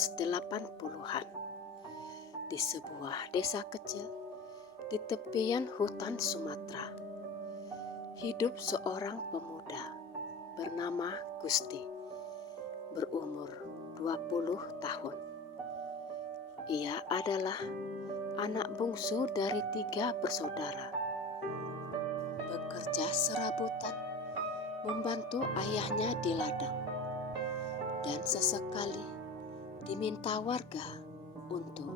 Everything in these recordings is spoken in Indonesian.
1980-an di sebuah desa kecil di tepian hutan Sumatera. Hidup seorang pemuda bernama Gusti, berumur 20 tahun. Ia adalah anak bungsu dari 3 bersaudara. Bekerja serabutan membantu ayahnya di ladang, dan sesekali diminta warga untuk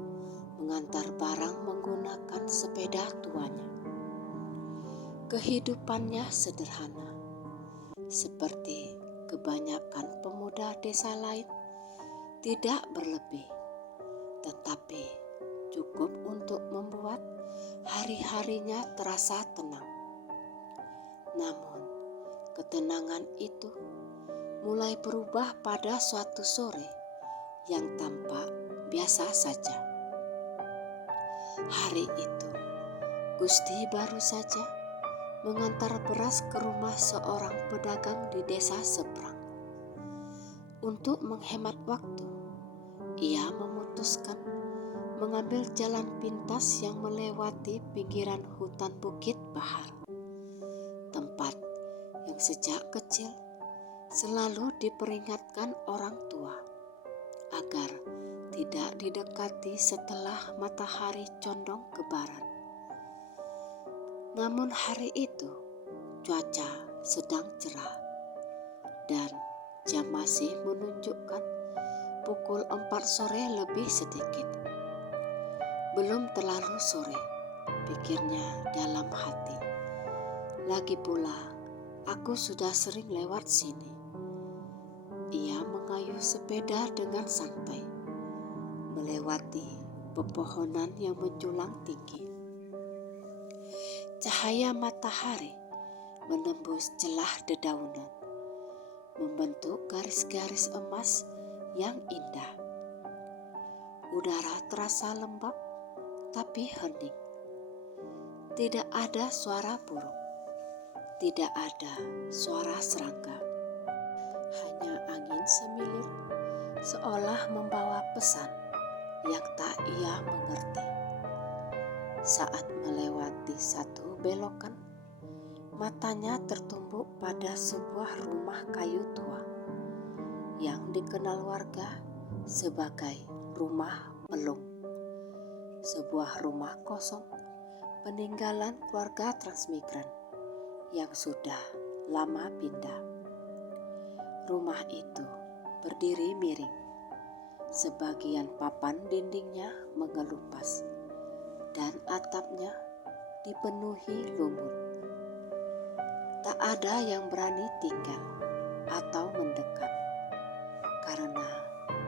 mengantar barang menggunakan sepeda tuanya. Kehidupannya sederhana, seperti kebanyakan pemuda desa lain, tidak berlebih, tetapi cukup untuk membuat hari-harinya terasa tenang. Namun, ketenangan itu mulai berubah pada suatu sore yang tampak biasa saja. Hari itu, Gusti baru saja mengantar beras ke rumah seorang pedagang di desa seberang. Untuk menghemat waktu, ia memutuskan mengambil jalan pintas yang melewati pinggiran hutan Bukit Bahar, tempat yang sejak kecil selalu diperingatkan orang tua agar tidak didekati setelah matahari condong ke barat. Namun hari itu cuaca sedang cerah dan jam masih menunjukkan pukul 4 sore lebih sedikit. Belum terlalu sore, pikirnya dalam hati. Lagi pula, aku sudah sering lewat sini. Ia mengayuh sepeda dengan santai, melewati pepohonan yang menjulang tinggi. Cahaya matahari menembus celah dedaunan, membentuk garis-garis emas yang indah. Udara terasa lembab tapi hening. Tidak ada suara burung, tidak ada suara serangga. Hanya angin semilir seolah membawa pesan yang tak ia mengerti. Saat melewati satu belokan, matanya tertumbuk pada sebuah rumah kayu tua yang dikenal warga sebagai rumah pelung. Sebuah rumah kosong peninggalan keluarga transmigran yang sudah lama pindah. Rumah itu berdiri miring. Sebagian papan dindingnya mengelupas dan atapnya dipenuhi lumut. Tak ada yang berani tinggal atau mendekat karena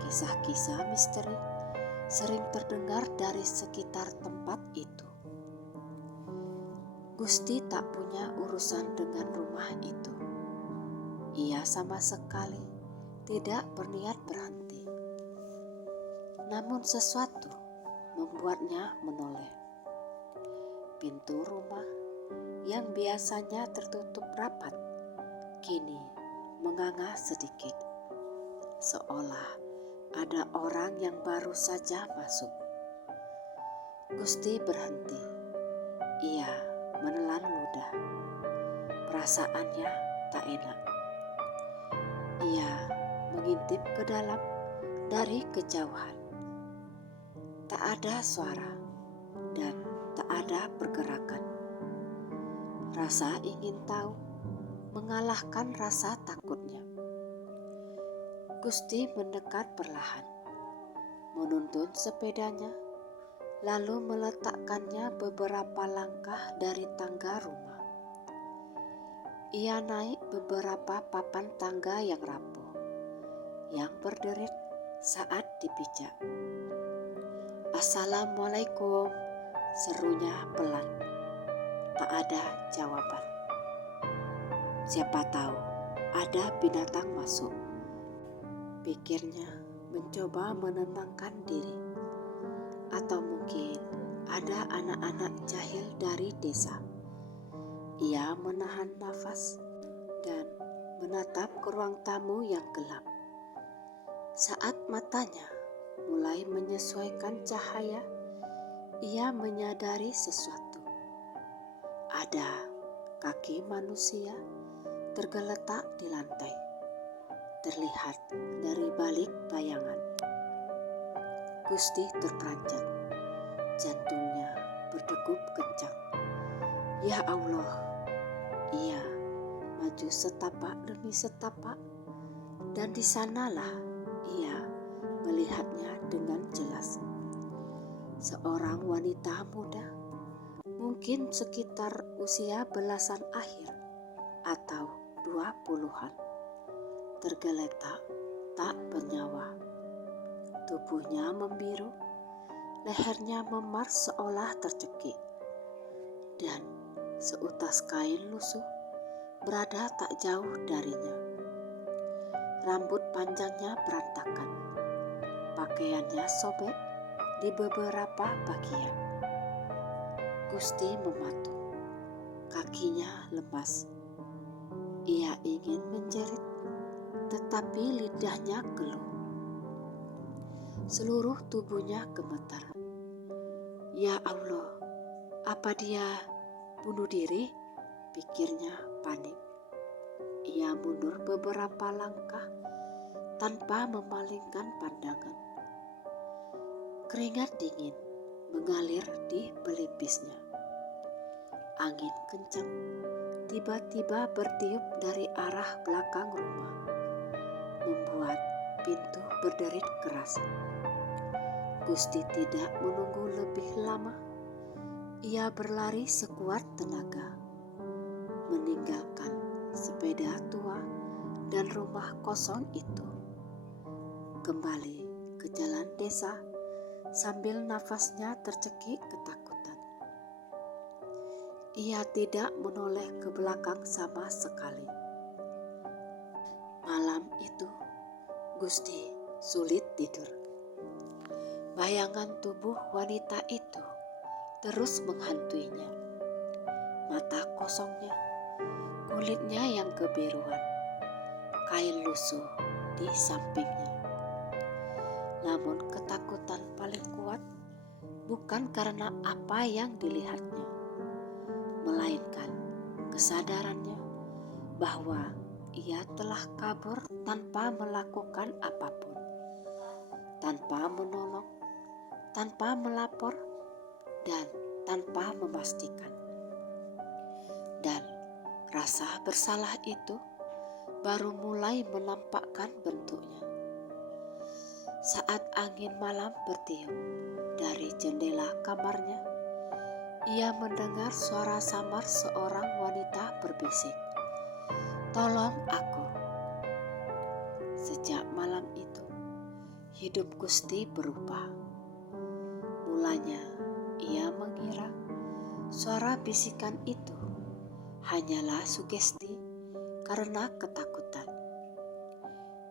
kisah-kisah misteri sering terdengar dari sekitar tempat itu. Gusti tak punya urusan dengan rumah itu. Ia sama sekali tidak berniat berhenti. Namun sesuatu membuatnya menoleh. Pintu rumah yang biasanya tertutup rapat kini menganga sedikit, seolah ada orang yang baru saja masuk. Gusti berhenti. Ia menelan ludah. Perasaannya tak enak. Ia mengintip ke dalam dari kejauhan. Tak ada suara dan tak ada pergerakan. Rasa ingin tahu mengalahkan rasa takutnya. Gusti mendekat perlahan, menuntun sepedanya, lalu meletakkannya beberapa langkah dari tangga rumah. Ia naik beberapa papan tangga yang rapuh, yang berderit saat dipijak. "Assalamualaikum," serunya pelan. Tak ada jawaban. Siapa tahu ada binatang masuk, pikirnya mencoba menenangkan diri. Atau mungkin ada anak-anak jahil dari desa. Ia menahan nafas dan menatap ke ruang tamu yang gelap. Saat matanya mulai menyesuaikan cahaya, ia menyadari sesuatu. Ada kaki manusia tergeletak di lantai, terlihat dari balik bayangan. Gusti terperanjat, jantungnya berdegup kencang. Ya Allah, ia maju setapak demi setapak, dan di sanalah ia melihatnya dengan jelas. Seorang wanita muda, mungkin sekitar usia belasan akhir atau 20-an, tergeletak tak bernyawa. Tubuhnya membiru, lehernya memar seolah tercekik, dan seutas kain lusuh berada tak jauh darinya. Rambut panjangnya berantakan, pakaiannya sobek di beberapa bagian. Gusti mematung, kakinya lemas. Ia ingin menjerit, tetapi lidahnya keluh. Seluruh tubuhnya gemetar. Ya Allah, apa dia bunuh diri? Pikirnya panik. Ia mundur beberapa langkah tanpa memalingkan pandangan. Keringat dingin mengalir di pelipisnya. Angin kencang tiba-tiba bertiup dari arah belakang rumah, membuat pintu berderit keras. Gusti tidak menunggu lebih lama. Ia berlari sekuat tenaga, meninggalkan sepeda tua dan rumah kosong itu. Kembali ke jalan desa sambil nafasnya tercekik ketakutan. Ia tidak menoleh ke belakang sama sekali. Malam itu, Gusti sulit tidur. Bayangan tubuh wanita itu terus menghantuinya. Mata kosongnya, kulitnya yang kebiruan, kain lusuh di sampingnya. Namun ketakutan paling kuat bukan karena apa yang dilihatnya, melainkan kesadarannya bahwa ia telah kabur tanpa melakukan apapun, tanpa menolong, tanpa melapor, dan tanpa memastikan. Dan rasa bersalah itu baru mulai menampakkan bentuknya. Saat angin malam bertiup dari jendela kamarnya, ia mendengar suara samar seorang wanita berbisik, "Tolong aku." Sejak malam itu, hidup Gusti berubah. Mulanya ia mengira suara bisikan itu hanyalah sugesti karena ketakutan.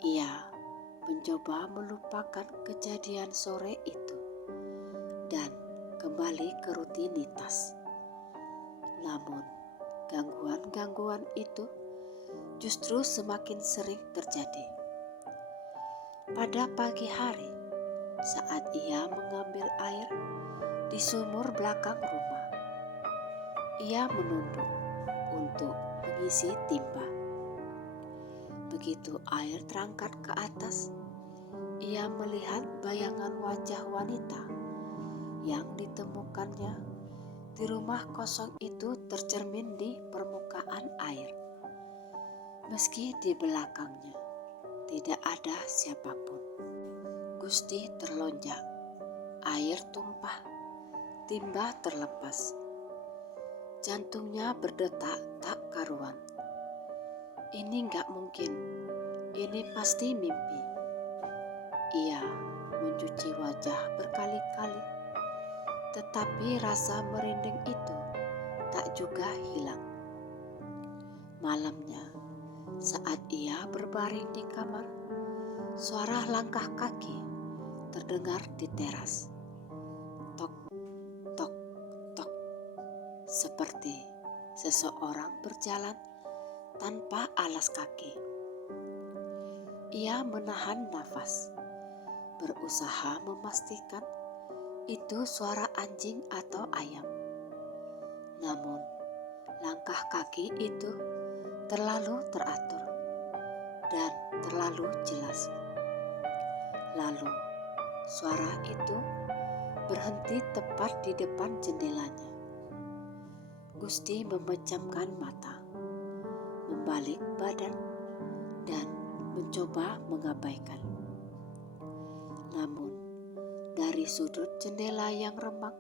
Ia mencoba melupakan kejadian sore itu dan kembali ke rutinitas. Namun, gangguan-gangguan itu justru semakin sering terjadi. Pada pagi hari, saat ia mengambil air di sumur belakang rumah, ia menunduk untuk mengisi timba. Begitu air terangkat ke atas, ia melihat bayangan wajah wanita yang ditemukannya di rumah kosong itu tercermin di permukaan air. Meski di belakangnya tidak ada siapapun. Gusti terlonjak, air tumpah, timba terlepas. Jantungnya berdetak tak karuan. Ini gak mungkin, ini pasti mimpi. Ia mencuci wajah berkali-kali, tetapi rasa merinding itu tak juga hilang. Malamnya, saat ia berbaring di kamar, suara langkah kaki terdengar di teras. Tok, tok, tok, seperti seseorang berjalan tanpa alas kaki. Ia menahan nafas, berusaha memastikan itu suara anjing atau ayam. Namun, langkah kaki itu terlalu teratur dan terlalu jelas. Lalu, suara itu berhenti tepat di depan jendelanya. Gusti memejamkan mata, membalik badan, dan mencoba mengabaikan. Namun, dari sudut jendela yang remang,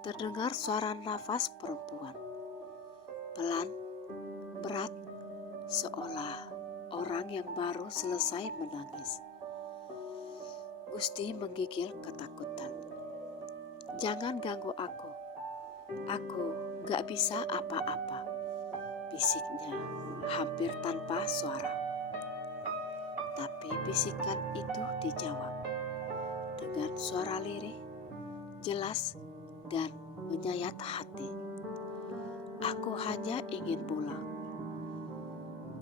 terdengar suara nafas perempuan. Pelan, berat, seolah orang yang baru selesai menangis. Gusti menggigil ketakutan. "Jangan ganggu aku. Aku gak bisa apa-apa," bisiknya hampir tanpa suara. Tapi bisikan itu dijawab dengan suara lirih, jelas, dan menyayat hati. "Aku hanya ingin pulang."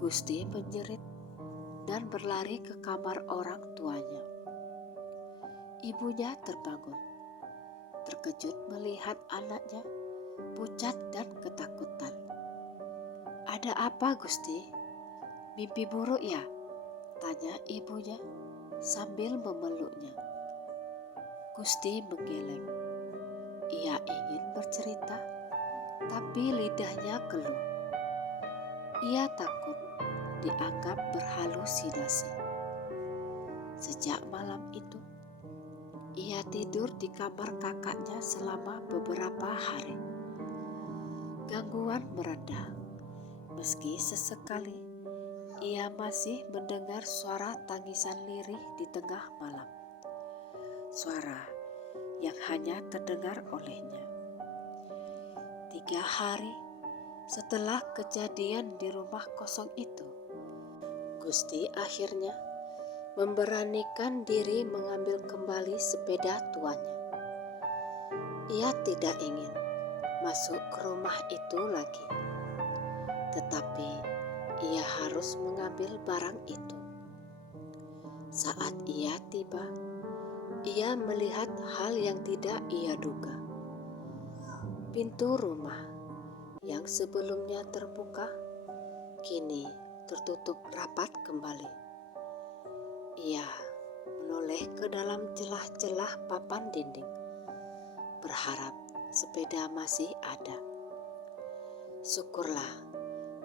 Gusti menjerit dan berlari ke kamar orang tuanya. Ibunya terbangun, terkejut melihat anaknya pucat dan ketakutan. "Ada apa, Gusti? Mimpi buruk ya?" tanya ibunya sambil memeluknya. Gusti menggeleng. Ia ingin bercerita, tapi lidahnya keluh. Ia takut dianggap berhalusinasi. Sejak malam itu, ia tidur di kamar kakaknya selama beberapa hari. Gangguan mereda, meski sesekali ia masih mendengar suara tangisan lirih di tengah malam. Suara yang hanya terdengar olehnya. 3 hari setelah kejadian di rumah kosong itu, Gusti akhirnya memberanikan diri mengambil kembali sepeda tuanya. Ia tidak ingin masuk ke rumah itu lagi, tetapi ia harus mengambil barang itu. Saat ia tiba, ia melihat hal yang tidak ia duga. Pintu rumah yang sebelumnya terbuka kini tertutup rapat kembali. Ia menoleh ke dalam celah-celah papan dinding, berharap sepeda masih ada. Syukurlah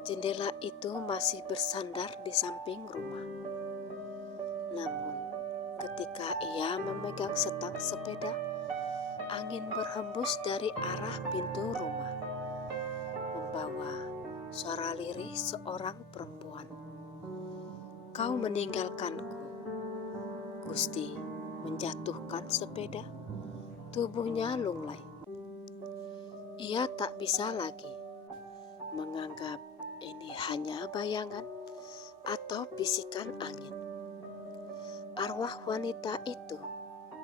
jendela itu masih bersandar di samping rumah. Namun, ketika ia memegang setang sepeda, angin berhembus dari arah pintu rumah, membawa suara lirih seorang perempuan. "Kau meninggalkanku." Gusti menjatuhkan sepeda, tubuhnya lunglai. Ia tak bisa lagi menganggap ini hanya bayangan atau bisikan angin. Arwah wanita itu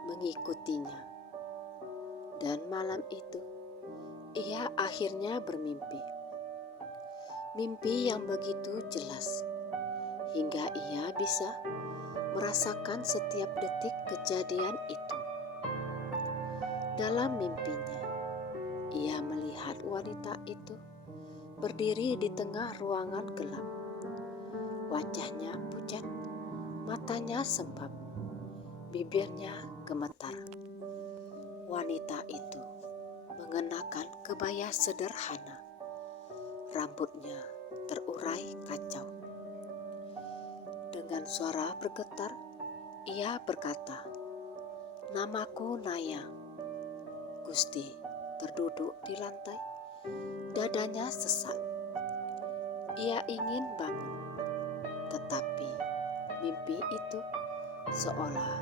mengikutinya. Dan malam itu, ia akhirnya bermimpi. Mimpi yang begitu jelas, hingga ia bisa merasakan setiap detik kejadian itu. Dalam mimpinya, ia melihat wanita itu berdiri di tengah ruangan gelap. Wajahnya pucat, matanya sembab, bibirnya gemetar. Wanita itu mengenakan kebaya sederhana, rambutnya terurai kacau. Dengan suara bergetar, ia berkata, "Namaku Naya." Gusti terduduk di lantai, dadanya sesak. Ia ingin bangun, tetapi mimpi itu seolah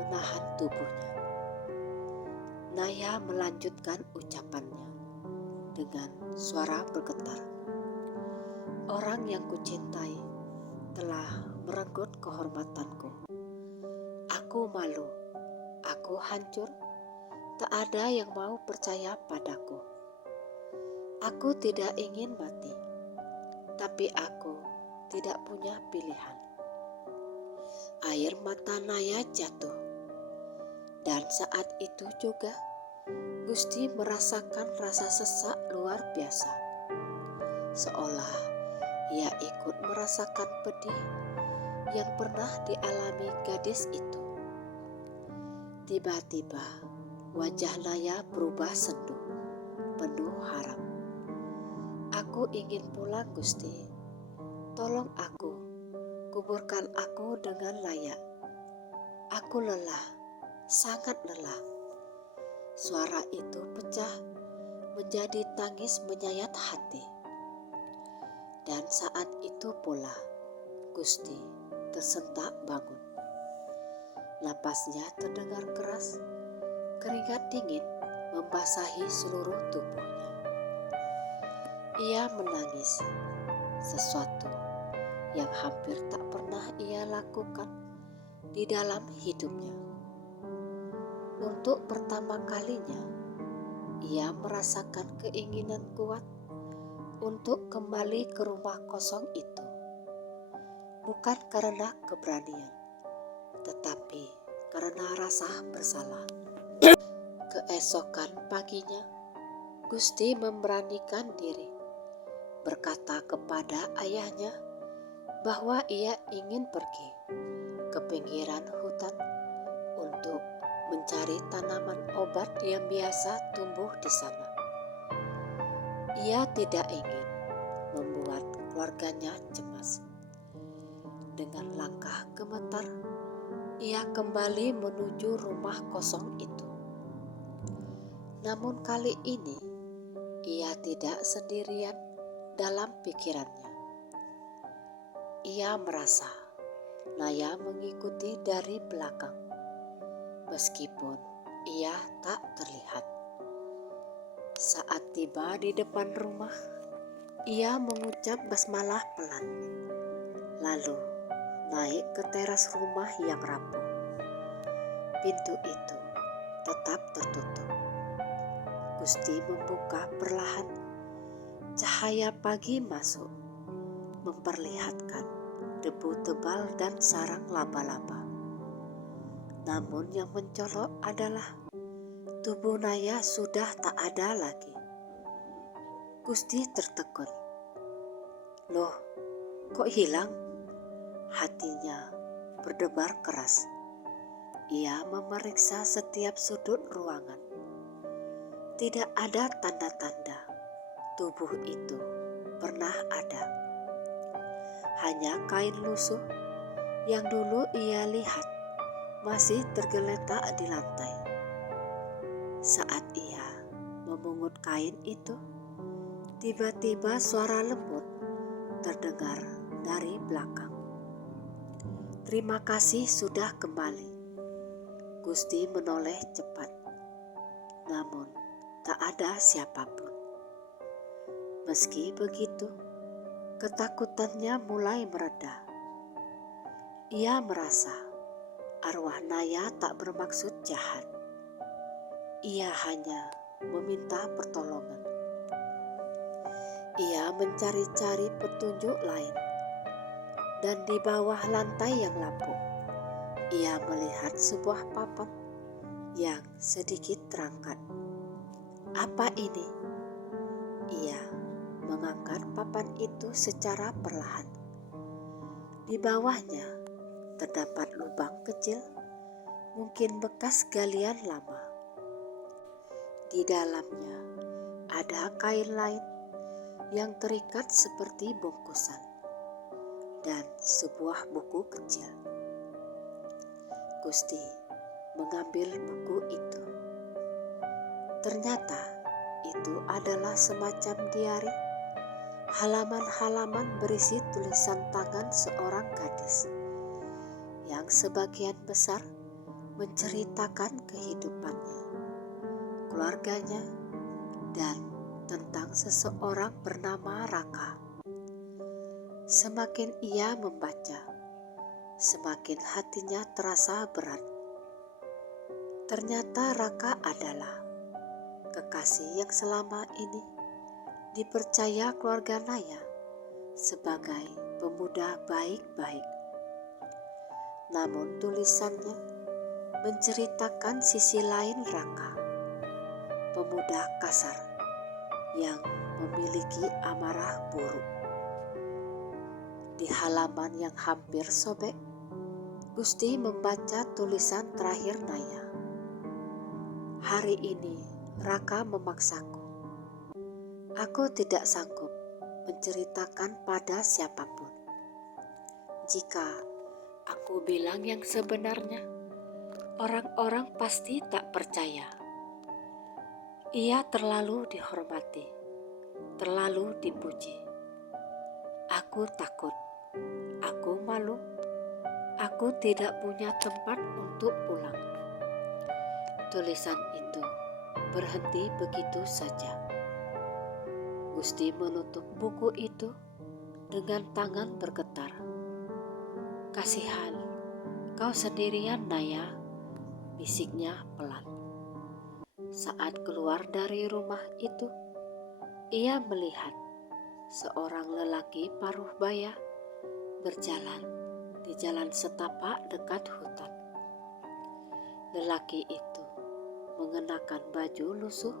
menahan tubuhnya. Naya melanjutkan ucapannya dengan suara bergetar. "Orang yang kucintai telah merenggut kehormatanku. Aku malu, aku hancur, tak ada yang mau percaya padaku. Aku tidak ingin mati, tapi aku tidak punya pilihan." Air mata Naya jatuh. Dan saat itu juga Gusti merasakan rasa sesak luar biasa, seolah ia ikut merasakan pedih yang pernah dialami gadis itu. Tiba-tiba wajah Naya berubah sendu, penuh harap. "Aku ingin pulang, Gusti. Tolong aku, kuburkan aku dengan layak. Aku lelah, sangat lelah." Suara itu pecah menjadi tangis menyayat hati. Dan saat itu pula Gusti tersentak bangun. Napasnya terdengar keras, keringat dingin membasahi seluruh tubuhnya. Ia menangis, sesuatu yang hampir tak pernah ia lakukan di dalam hidupnya. Untuk pertama kalinya, ia merasakan keinginan kuat untuk kembali ke rumah kosong itu. Bukan karena keberanian, tetapi karena rasa bersalah. Keesokan paginya, Gusti memberanikan diri, berkata kepada ayahnya bahwa ia ingin pergi ke pinggiran hutan untuk mencari tanaman obat yang biasa tumbuh di sana. Ia tidak ingin membuat keluarganya cemas. Dengan langkah gemetar, ia kembali menuju rumah kosong itu. Namun kali ini, ia tidak sendirian dalam pikirannya. Ia merasa Naya mengikuti dari belakang, meskipun ia tak terlihat. Saat tiba di depan rumah, ia mengucap basmalah pelan, lalu naik ke teras rumah yang rapuh. Pintu itu tetap tertutup. Gusti membuka perlahan. Cahaya pagi masuk, memperlihatkan debu tebal dan sarang laba-laba. Namun yang mencolok adalah tubuh Naya sudah tak ada lagi. Gusti tertegun. "Loh, kok hilang?" Hatinya berdebar keras. Ia memeriksa setiap sudut ruangan. Tidak ada tanda-tanda tubuh itu pernah ada. Hanya kain lusuh yang dulu ia lihat masih tergeletak di lantai. Saat ia memungut kain itu, tiba-tiba suara lembut terdengar dari belakang. "Terima kasih sudah kembali." Gusti menoleh cepat, namun tak ada siapapun. Meski begitu, ketakutannya mulai mereda. Ia merasa arwah Naya tak bermaksud jahat. Ia hanya meminta pertolongan. Ia mencari-cari petunjuk lain, dan di bawah lantai yang lapuk, ia melihat sebuah papan yang sedikit terangkat. "Apa ini?" Ia mengangkat papan itu secara perlahan. Di bawahnya terdapat lubang kecil, mungkin bekas galian lama. Di dalamnya ada kain lain yang terikat seperti bungkusan dan sebuah buku kecil. Gusti mengambil buku itu. Ternyata itu adalah semacam diari, halaman-halaman berisi tulisan tangan seorang gadis yang sebagian besar menceritakan kehidupannya, keluarganya, dan tentang seseorang bernama Raka. Semakin ia membaca, semakin hatinya terasa berat. Ternyata Raka adalah kekasih yang selama ini dipercaya keluarga Naya sebagai pemuda baik-baik. Namun tulisannya menceritakan sisi lain Raka, pemuda kasar yang memiliki amarah buruk. Di halaman yang hampir sobek, Gusti membaca tulisan terakhir Naya. Hari ini Raka memaksaku. Aku tidak sanggup menceritakan pada siapapun. Jika aku bilang yang sebenarnya, orang-orang pasti tak percaya. Ia terlalu dihormati, terlalu dipuji. Aku takut, aku malu, aku tidak punya tempat untuk pulang. Tulisan itu berhenti begitu saja. Gusti menutup buku itu dengan tangan bergetar. Kasihan, kau sendirian Naya, bisiknya pelan. Saat keluar dari rumah itu, ia melihat seorang lelaki paruh baya berjalan di jalan setapak dekat hutan. Lelaki itu mengenakan baju lusuh,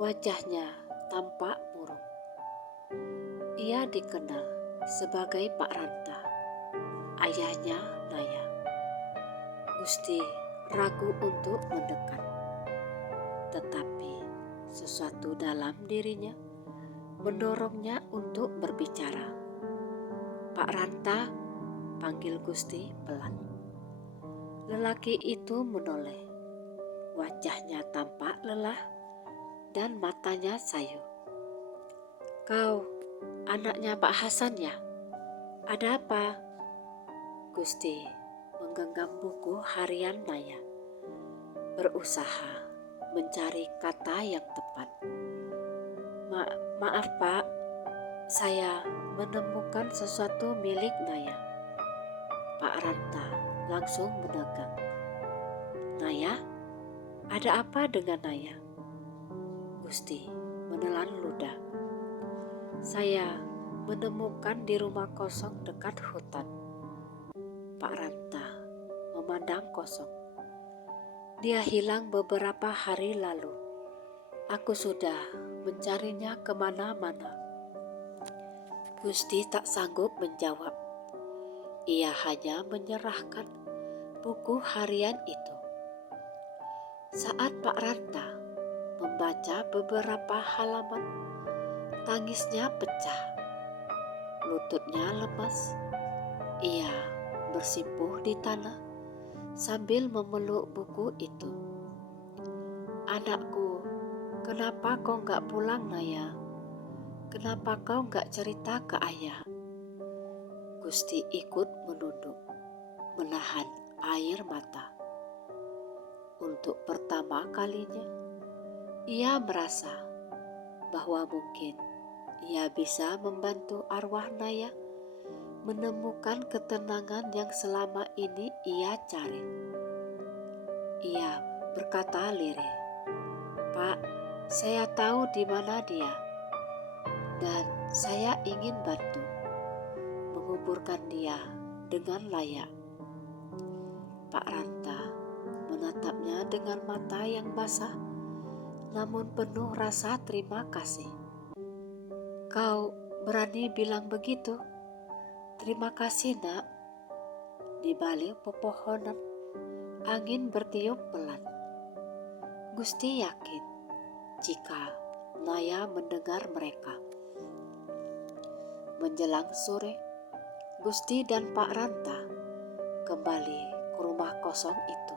wajahnya tampak murung. Ia dikenal sebagai Pak Ranta, ayahnya Naya. Gusti ragu untuk mendekat, tetapi sesuatu dalam dirinya mendorongnya untuk berbicara. Pak Ranta, panggil Gusti pelan. Lelaki itu menoleh. Wajahnya tampak lelah dan matanya sayu. Kau anaknya Pak Hasan ya? Ada apa? Gusti menggenggam buku harian Naya, berusaha mencari kata yang tepat. Maaf Pak, saya menemukan sesuatu milik Naya. Pak Ranta langsung menegang. Naya? Ada apa dengan Naya? Gusti menelan ludah. Saya menemukan di rumah kosong dekat hutan. Pak Ranta memandang kosong. Dia hilang beberapa hari lalu. Aku sudah mencarinya kemana-mana. Gusti tak sanggup menjawab. Ia hanya menyerahkan buku harian itu. Saat Pak Ranta membaca beberapa halaman, tangisnya pecah. Lututnya lemas. Ia bersimpuh di tanah sambil memeluk buku itu. Anakku, kenapa kau gak pulang Naya? Kenapa kau gak cerita ke ayah? Gusti ikut menunduk, menahan air mata. Untuk pertama kalinya, ia merasa bahwa mungkin ia bisa membantu arwah Naya menemukan ketenangan yang selama ini ia cari. Ia berkata lirih, Pak, saya tahu di mana dia, dan saya ingin bantu menguburkan dia dengan layak. Pak Ranta menatapnya dengan mata yang basah, namun penuh rasa terima kasih. Kau berani bilang begitu? Terima kasih nak. Di balik pepohonan, angin bertiup pelan. Gusti yakin jika Naya mendengar mereka. Menjelang sore, Gusti dan Pak Ranta kembali ke rumah kosong itu,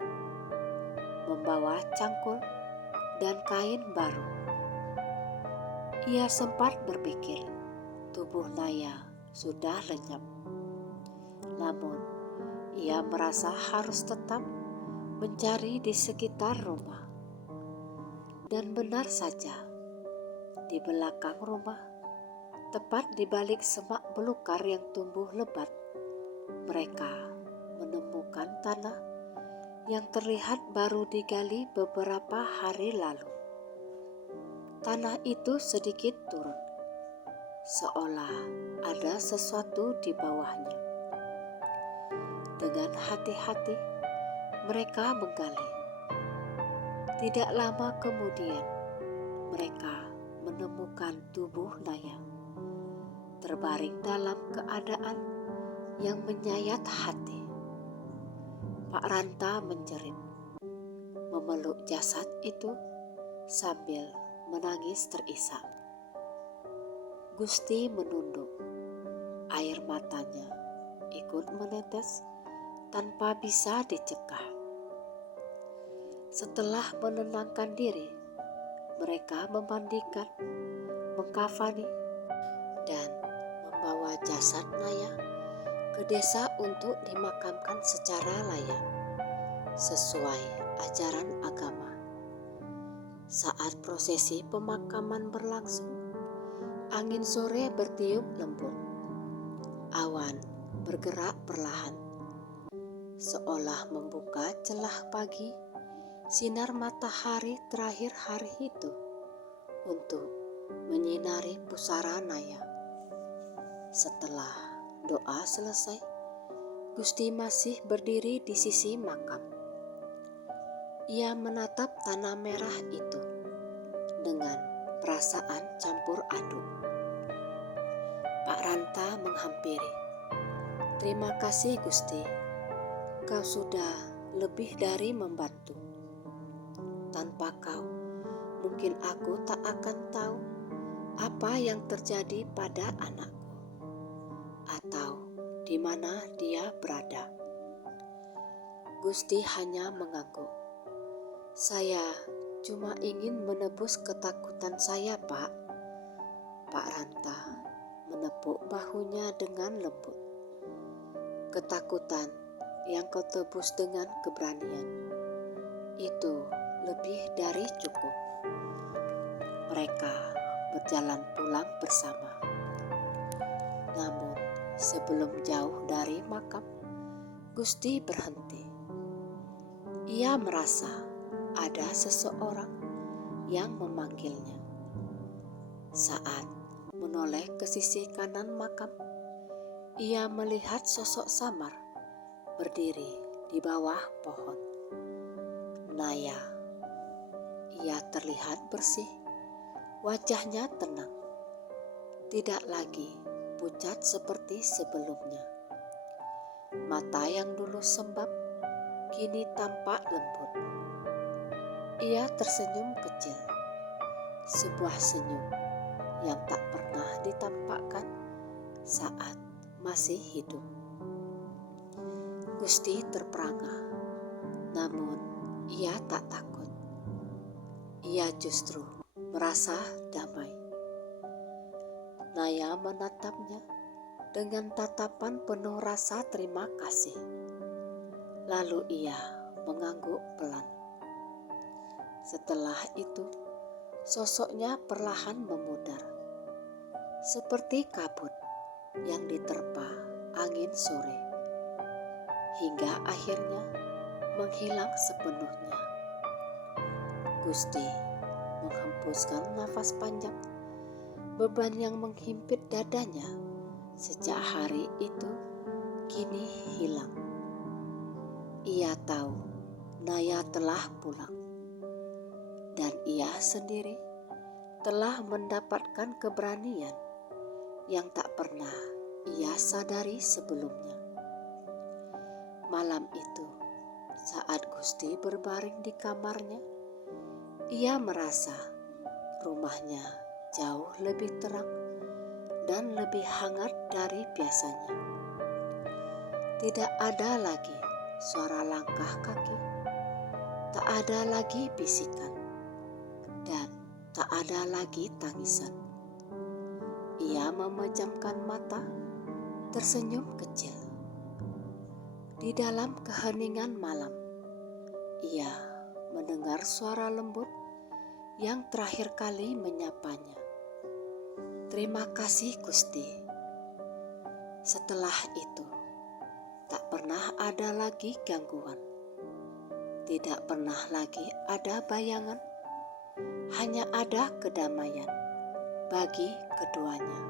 membawa cangkul dan kain baru. Ia sempat berpikir tubuh Naya sudah lenyap. Namun, ia merasa harus tetap mencari di sekitar rumah. Dan benar saja, di belakang rumah, tepat di balik semak belukar yang tumbuh lebat, mereka menemukan tanah yang terlihat baru digali beberapa hari lalu. Tanah itu sedikit turun, seolah ada sesuatu di bawahnya. Dengan hati-hati, mereka menggali. Tidak lama kemudian, mereka menemukan tubuh Naya terbaring dalam keadaan yang menyayat hati. Pak Ranta menjerit, memeluk jasad itu sambil menangis terisak. Gusti menunduk, air matanya ikut menetes tanpa bisa dicegah. Setelah menenangkan diri, mereka memandikan, mengkafani, dan membawa jasad Naya ke desa untuk dimakamkan secara layak sesuai ajaran agama. Saat prosesi pemakaman berlangsung, angin sore bertiup lembut. Awan bergerak perlahan, seolah membuka celah pagi. Sinar matahari terakhir hari itu untuk menyinari pusara Naya. Setelah doa selesai, Gusti masih berdiri di sisi makam. Ia menatap tanah merah itu dengan perasaan campur aduk. Pak Ranta menghampiri. Terima kasih Gusti, kau sudah lebih dari membantu. Tanpa kau, mungkin aku tak akan tahu apa yang terjadi pada anakku atau di mana dia berada. Gusti hanya mengangguk. Saya cuma ingin menebus ketakutan saya, Pak. Pak Ranta menepuk bahunya dengan lembut. Ketakutan yang kau tebus dengan keberanian, itu lebih dari cukup. Mereka berjalan pulang bersama. Namun sebelum jauh dari makam, Gusti berhenti. Ia merasa ada seseorang yang memanggilnya. Saat menoleh ke sisi kanan makam, ia melihat sosok samar berdiri di bawah pohon. Naya. Ia terlihat bersih, wajahnya tenang, tidak lagi pucat seperti sebelumnya. Mata yang dulu sembab kini tampak lembut. Ia tersenyum kecil, sebuah senyum yang tak pernah ditampakkan saat masih hidup. Gusti terperangah, namun ia tak takut. Ia justru merasa damai. Naya menatapnya dengan tatapan penuh rasa terima kasih. Lalu ia mengangguk pelan. Setelah itu, sosoknya perlahan memudar, seperti kabut yang diterpa angin sore, hingga akhirnya menghilang sepenuhnya. Gusti menghembuskan nafas panjang. Beban yang menghimpit dadanya sejak hari itu kini hilang. Ia tahu Naya telah pulang, dan ia sendiri telah mendapatkan keberanian yang tak pernah ia sadari sebelumnya. Malam itu, saat Gusti berbaring di kamarnya, ia merasa rumahnya jauh lebih terang dan lebih hangat dari biasanya. Tidak ada lagi suara langkah kaki, tak ada lagi bisikan, dan tak ada lagi tangisan. Ia memejamkan mata, tersenyum kecil. Di dalam keheningan malam, ia mendengar suara lembut yang terakhir kali menyapanya. Terima kasih Gusti. Setelah itu, tak pernah ada lagi gangguan. Tidak pernah lagi ada bayangan. Hanya ada kedamaian bagi keduanya.